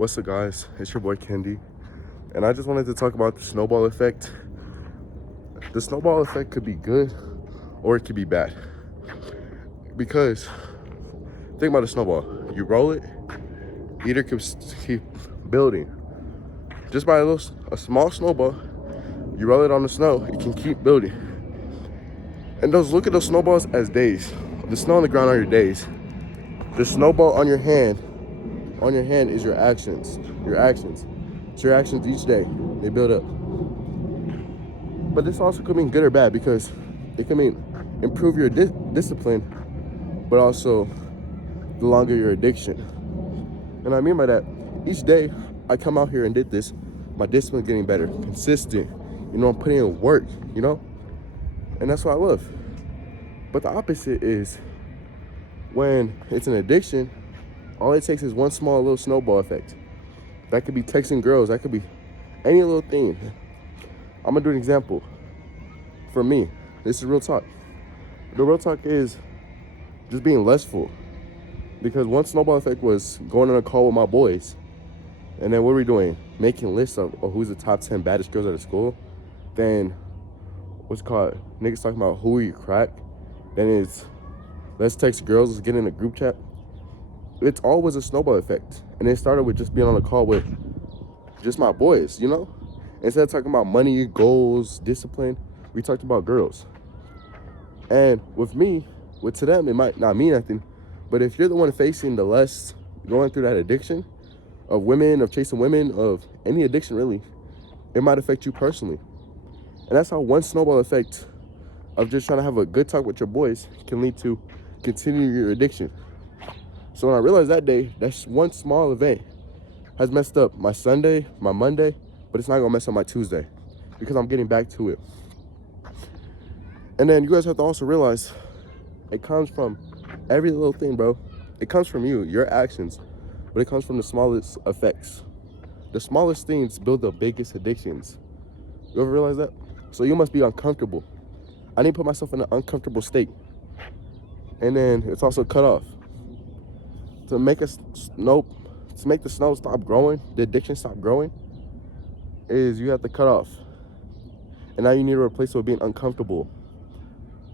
What's up, guys? It's your boy Kendi, and I just wanted to talk about the snowball effect. The snowball effect could be good or it could be bad, because think about a snowball. You roll it, either keep building. Just by a small snowball, you roll it on the snow, it can keep building. And look at those snowballs as days. The snow on the ground are your days. The snowball on your hand is your actions. It's your actions each day. They build up. But this also could mean good or bad, because it can mean improve your discipline, but also the longer your addiction. And I mean by that, each day I come out here and did this, my discipline's getting better, consistent. I'm putting in work, and that's what I love. But the opposite is when it's an addiction, all it takes is one small little snowball effect. That could be texting girls, that could be any little thing. I'm gonna do an example. For me, this is real talk. The real talk is just being lustful. Because one snowball effect was going on a call with my boys. And then what were we doing? Making lists of who's the top 10 baddest girls at the school. Then, niggas talking about who you crack. Then it's, let's text girls, let's get in a group chat. It's always a snowball effect. And it started with just being on a call with just my boys, Instead of talking about money, goals, discipline, we talked about girls. And to them, it might not mean nothing. But if you're the one facing the lust, going through that addiction of women, of chasing women, of any addiction really, it might affect you personally. And that's how one snowball effect of just trying to have a good talk with your boys can lead to continue your addiction. So when I realized that day, that's one small event has messed up my Sunday, my Monday, but it's not gonna mess up my Tuesday because I'm getting back to it. And then you guys have to also realize it comes from every little thing, bro. It comes from you, your actions, but it comes from the smallest effects. The smallest things build the biggest addictions. You ever realize that? So you must be uncomfortable. I need to put myself in an uncomfortable state. And then it's also cut off. To make the snow stop growing, the addiction stop growing, is you have to cut off. And now you need to replace it with being uncomfortable.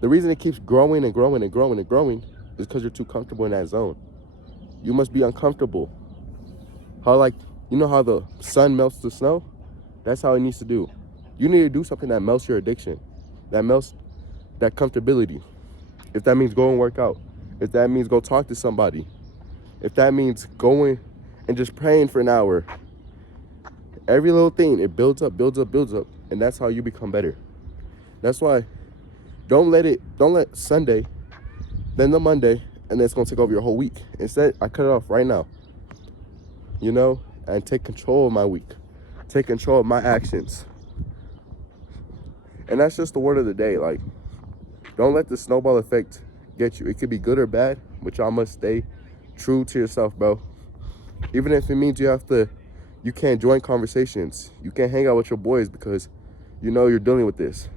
The reason it keeps growing and growing and growing and growing is because you're too comfortable in that zone. You must be uncomfortable. How how the sun melts the snow? That's how it needs to do. You need to do something that melts your addiction, that melts that comfortability. If that means go and work out, if that means go talk to somebody, if that means going and just praying for an hour, every little thing, it builds up, and that's how you become better. That's why don't let Sunday, then the Monday, and then it's gonna take over your whole week. Instead, I cut it off right now, and take control of my week, take control of my actions. And that's just the word of the day. Don't let the snowball effect get you. It could be good or bad, but y'all must stay true to yourself, bro. Even if it means you can't join conversations, you can't hang out with your boys because you're dealing with this.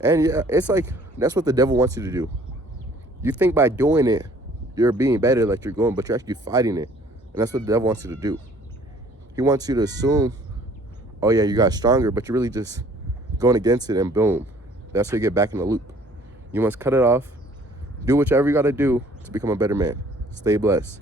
And yeah, it's that's what the devil wants you to do. You think by doing it, you're being better, but you're actually fighting it. And that's what the devil wants you to do. He wants you to assume, oh yeah, you got stronger, but you're really just going against it, and boom. That's how you get back in the loop. You must cut it off. Do whatever you got to do to become a better man. Stay blessed.